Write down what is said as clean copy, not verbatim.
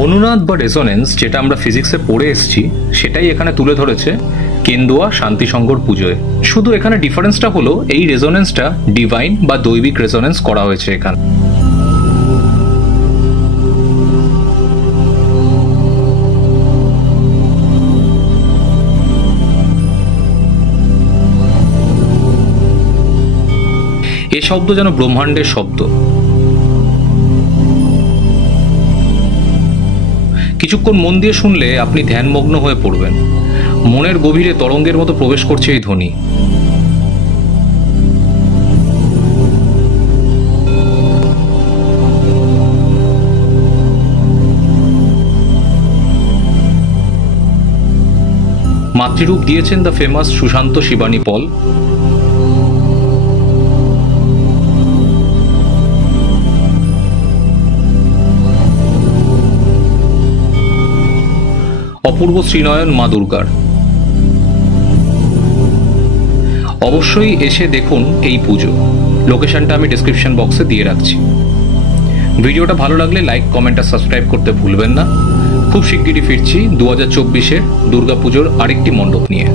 অনুনাদ বা রেজোনেন্স যেটা আমরা ফিজিক্সে পড়ে এসেছি সেটাই এখানে তুলে ধরেছে কেন্দুয়া শান্তিশঙ্কর পুজোয়। শুধু এখানে ডিফারেন্সটা হলো এই রেজোনেন্সটা ডিভাইন বা দৈবিক রেজোনেন্স করা হয়েছে এখানে। এ শব্দ যেন ব্রহ্মাণ্ডের শব্দ। কিছুক্ষণ মন দিয়ে শুনলে আপনি ধ্যানমগ্ন হয়ে পড়বেন। মনের গভীরে তরঙ্গের মতো প্রবেশ করছে এই ধ্বনি। মাতৃরূপ দিয়েছেন দ্য ফেমাস সুশান্ত শিবানী পল। অপূর্ব শ্রীনয়ন মা দুর্গার। অবশ্যই এসে দেখুন এই পুজো। লোকেশনটা আমি ডেসক্রিপশন বক্সে দিয়ে রাখছি। ভিডিওটা ভালো লাগলে লাইক, কমেন্ট আর সাবস্ক্রাইব করতে ভুলবেন না। খুব শিগগিরই ফিরছি 2024-এর দুর্গাপুজোর আরেকটি মণ্ডপ নিয়ে।